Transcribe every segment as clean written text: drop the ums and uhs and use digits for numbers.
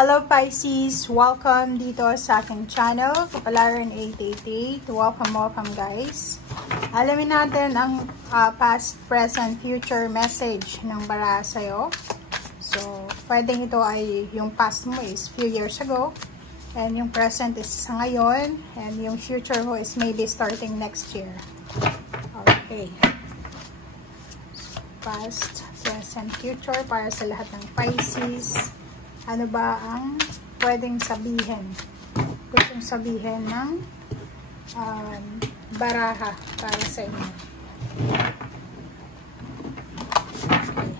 Hello Pisces! Welcome dito sa aking channel, Kapalaran 888. Welcome guys. Alamin natin ang past, present, future message ng baraha sa'yo. So, pwedeng ito ay yung past mo is few years ago. And yung present is sa ngayon. And yung future mo is maybe starting next year. Okay. So, past, present, future para sa lahat ng Pisces. Ano ba ang pwedeng sabihin? Gustong sabihin ng baraha para sa inyo. Okay.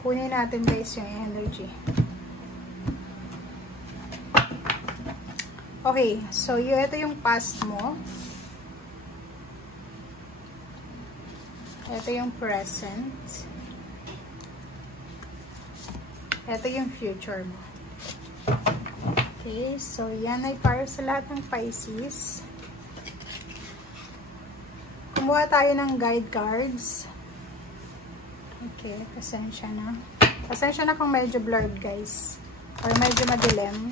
Kunin natin guys yung energy. Okay, so ito yung past mo. Ito yung present. Ito yung future mo. Okay, so yan ay para sa lahat ng Pisces. Kumuha tayo ng guide cards. Okay, pasensya na. Pasensya na kung medyo blurred guys. Or medyo madilim.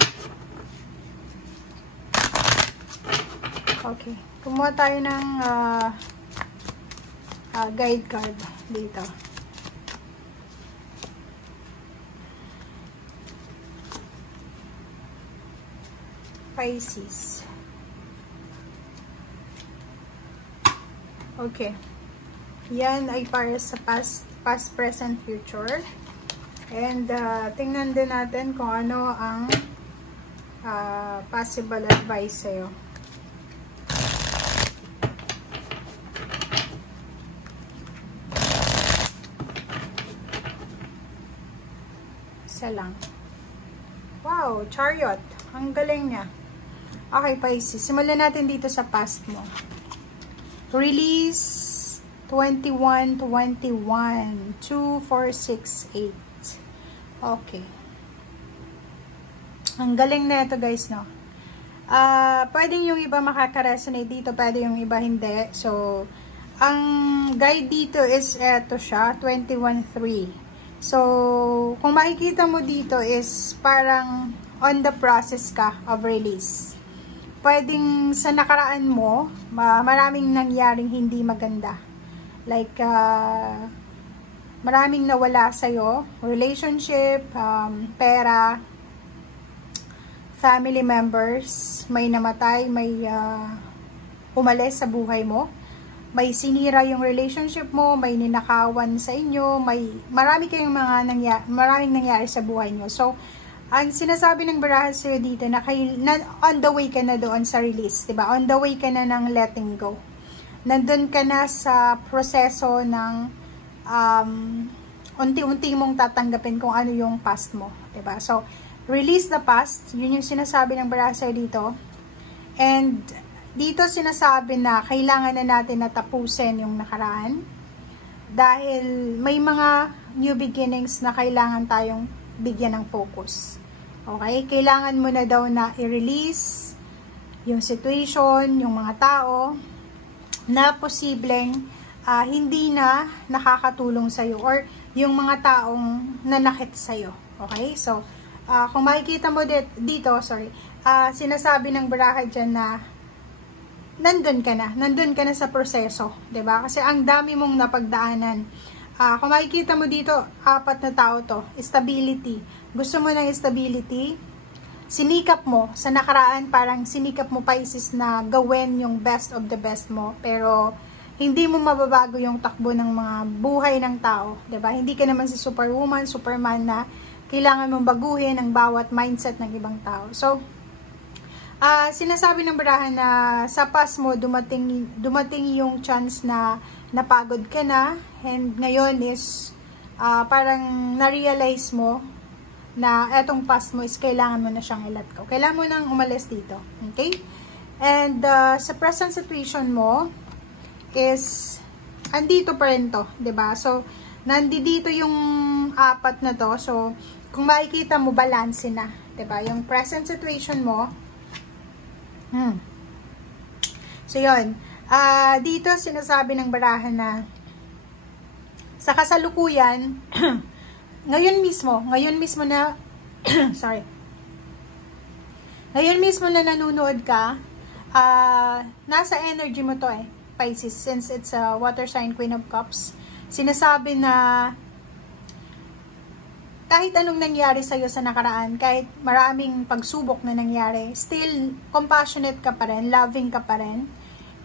Okay, kumuha tayo ng guide card dito. Pisces. Okay. Yan ay para sa past, present, future. And tingnan din natin kung ano ang possible advice sa'yo. Isa lang. Wow, Chariot. Ang galing niya. Okay, Pisces. Simulan natin dito sa past mo. Release 21-21. 2-4-6-8. Okay. Ang galing na ito, guys, no? Pwedeng yung iba makaka-resonate dito, pwede yung iba hindi. So, ang guide dito is eto siya, 21-3. So, kung makikita mo dito is parang on the process ka of release. Pwedeng sa nakaraan mo, maraming nangyaring hindi maganda. Like, maraming nawala sa'yo. Relationship, pera, family members, may namatay, may umalis sa buhay mo. May sinira yung relationship mo, may ninakawan sa inyo, marami kayong maraming nangyari sa buhay nyo. So, ang sinasabi ng baraha sa'yo dito na on the way ka na doon sa release, diba? On the way ka na ng letting go. Nandun ka na sa proseso ng unti-unti mong tatanggapin kung ano yung past mo, diba? So, release the past, yun yung sinasabi ng baraha sa'yo dito. And dito sinasabi na kailangan na natin na tapusin yung nakaraan dahil may mga new beginnings na kailangan tayong bigyan ng focus. Okay? Kailangan mo na daw na i-release yung situation, yung mga tao na posibleng hindi na nakakatulong sa'yo or yung mga taong nanakit sa'yo. Okay? So, kung makikita mo dito, sinasabi ng baraha dyan na nandun ka na sa proseso, 'di ba? Kasi ang dami mong napagdaanan. Kung makikita mo dito, 4 na tao to, stability. Gusto mo ng stability? Sinikap mo sa nakaraan, parang sinikap mo Pisces na gawin yung best of the best mo, pero hindi mo mababago yung takbo ng mga buhay ng tao, 'di ba? Hindi ka naman si Superwoman, Superman na kailangan mong baguhin ang bawat mindset ng ibang tao. So, sinasabi ng baraha na sa past mo dumating yung chance na napagod ka na, and ngayon is parang na-realize mo na etong past mo is kailangan mo na siyang i-let go. Kailangan mo nang umalis dito. Okay? And sa present situation mo is andito pa rin to, 'di ba? So nandito yung 4 na to. So kung makikita mo, balance na, 'di ba? Yung present situation mo. So yun, dito sinasabi ng baraha na sa kasalukuyan ngayon mismo na Sorry. Ngayon mismo na nanonood ka, nasa energy mo to Pisces, since it's a water sign, Queen of Cups. Sinasabi na kahit anong nangyari sa'yo sa nakaraan, kahit maraming pagsubok na nangyari, still compassionate ka pa rin, loving ka pa rin,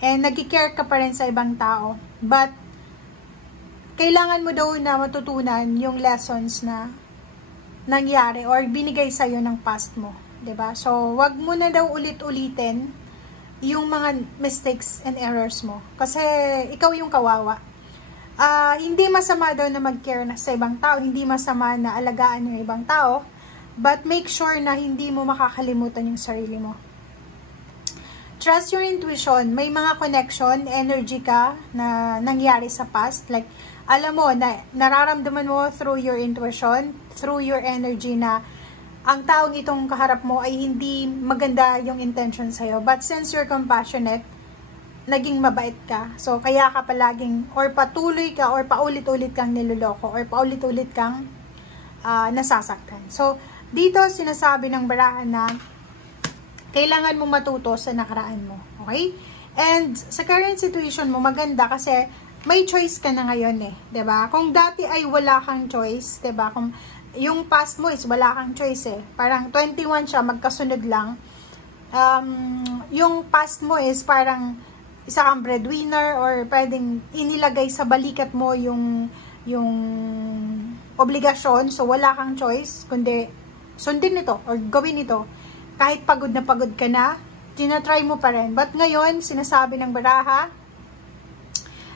and nag-care ka pa rin sa ibang tao. But kailangan mo daw na matutunan yung lessons na nangyari or binigay sa'yo ng past mo. 'Di ba? So, wag mo na daw ulit-ulitin yung mga mistakes and errors mo. Kasi ikaw yung kawawa. Hindi masama daw na mag-care na sa ibang tao. Hindi masama na alagaan yung ibang tao. But make sure na hindi mo makakalimutan yung sarili mo. Trust your intuition. May mga connection, energy ka na nangyari sa past. Like, alam mo, na nararamdaman mo through your intuition, through your energy na ang taong itong kaharap mo ay hindi maganda yung intention sa'yo. But since you're compassionate, naging mabait ka. So, kaya ka palaging, or patuloy ka, or paulit-ulit kang niloloko, or paulit-ulit kang nasasaktan. So, dito sinasabi ng barahan na kailangan mo matuto sa nakaraan mo. Okay? And sa current situation mo, maganda kasi may choice ka na ngayon 'di ba? Kung dati ay wala kang choice, 'di ba? Kung yung past mo is wala kang choice Parang 21 siya, magkasunod lang. Yung past mo is parang isa kang breadwinner or pwedeng inilagay sa balikat mo yung obligasyon. So, wala kang choice, kundi sundin ito or gawin ito. Kahit pagod na pagod ka na, tinatry mo pa rin. But ngayon, sinasabi ng baraha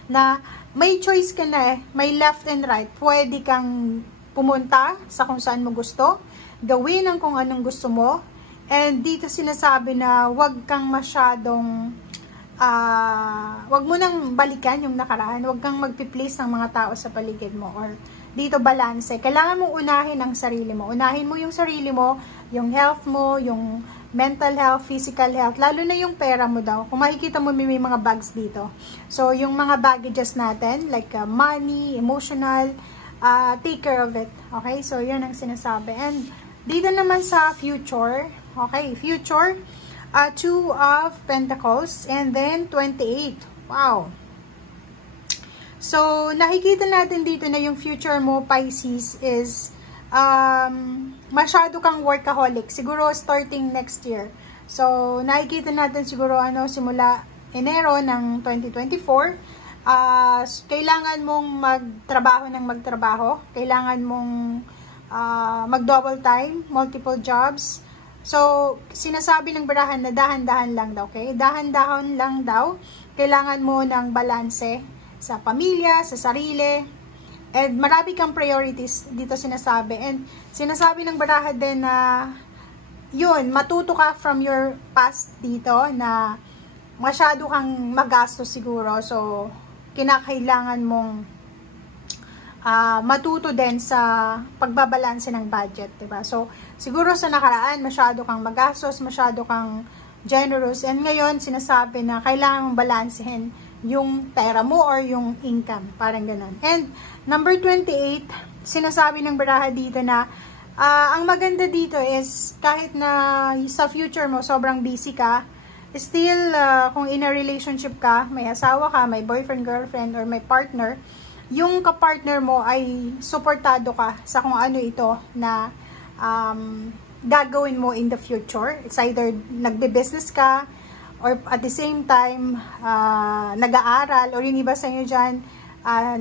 na may choice ka na may left and right. Pwede kang pumunta sa kung saan mo gusto, gawin ang kung anong gusto mo, and dito sinasabi na wag kang masyadong, wag mo nang balikan yung nakaraan, wag kang magpi-please ng mga tao sa paligid mo, or dito balance. Kailangan mong unahin ang sarili mo. Unahin mo yung sarili mo, yung health mo, yung mental health, physical health, lalo na yung pera mo daw. Kung makikita mo, may mga bags dito. So, yung mga baggages natin, like money, emotional, take care of it. Okay? So, yun ang sinasabi. And, dito naman sa future, okay, future, 2 of Pentacles, and then 28. Wow! So, nakikita natin dito na yung future mo, Pisces, is masyado kang workaholic. Siguro starting next year. So, nakikita natin siguro simula Enero ng 2024, kailangan mong magtrabaho ng magtrabaho. Kailangan mong mag-double time, multiple jobs. So, sinasabi ng barahan na dahan-dahan lang daw, okay? Dahan-dahan lang daw. Kailangan mo ng balanse sa pamilya, sa sarili, and marami kang priorities dito sinasabi. And sinasabi ng baraha din na yun, matuto ka from your past dito na masyado kang magastos siguro. So, kinakailangan mong matuto din sa pagbabalanse ng budget, diba? So, siguro sa nakaraan, masyado kang magastos, masyado kang generous. And ngayon, sinasabi na kailangan mong balansehin yung pera mo or yung income, parang ganun. And number 28, sinasabi ng baraha dito na ang maganda dito is kahit na sa future mo sobrang busy ka, still kung in a relationship ka, may asawa ka, may boyfriend, girlfriend, or may partner, yung kapartner mo ay suportado ka sa kung ano ito na gagawin mo in the future. It's either nagbe-business ka, or at the same time, nag-aaral, or yung iba sa inyo dyan,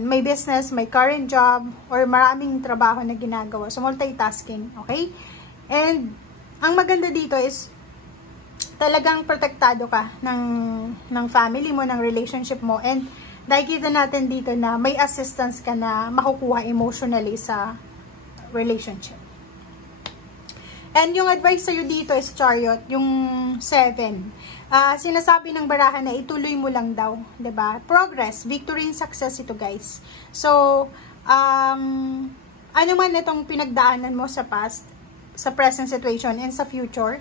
may business, may current job, or maraming trabaho na ginagawa. So, multitasking, okay? And, ang maganda dito is, talagang protektado ka ng family mo, ng relationship mo, and nakikita natin dito na may assistance ka na makukuha emotionally sa relationship. And yung advice sa'yo dito is Chariot, yung 7. Sinasabi ng barahan na ituloy mo lang daw, 'di ba? Progress, victory and success ito, guys. So, ano man itong pinagdaanan mo sa past, sa present situation, and sa future,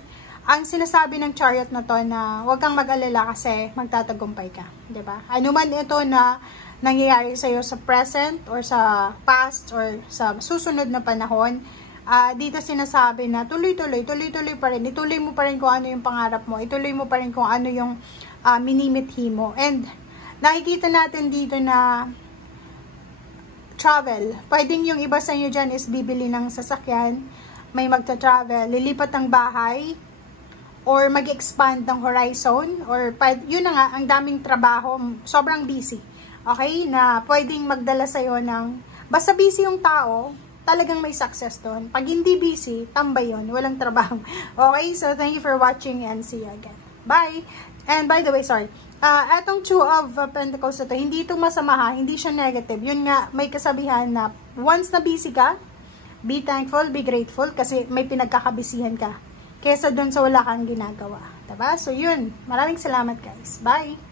ang sinasabi ng Chariot na to na huwag kang mag-alala kasi magtatagumpay ka, 'di ba? Ano man ito na nangyayari sa iyo sa present or sa past or sa susunod na panahon, dito sinasabi na tuloy-tuloy pa rin. Ituloy mo pa rin kung ano yung pangarap mo. Ituloy mo pa rin kung ano yung minimithi mo. And nakikita natin dito na travel. Pwedeng yung iba sa inyo dyan is bibili ng sasakyan, may magta-travel, lilipat ng bahay, or mag-expand ng horizon, or yun na nga, ang daming trabaho, sobrang busy. Okay? Na pwedeng magdala sa'yo ng, basta busy yung tao, talagang may success doon. Pag hindi busy, tambay yun, walang trabaho. Okay? So, thank you for watching and see you again. Bye! And by the way, sorry, etong Two of Pentacles na to, hindi ito masama ha, hindi siya negative. Yun nga, may kasabihan na once na busy ka, be thankful, be grateful, kasi may pinagkakabisihan ka kesa dun sa wala kang ginagawa. Diba? So yun, maraming salamat guys. Bye!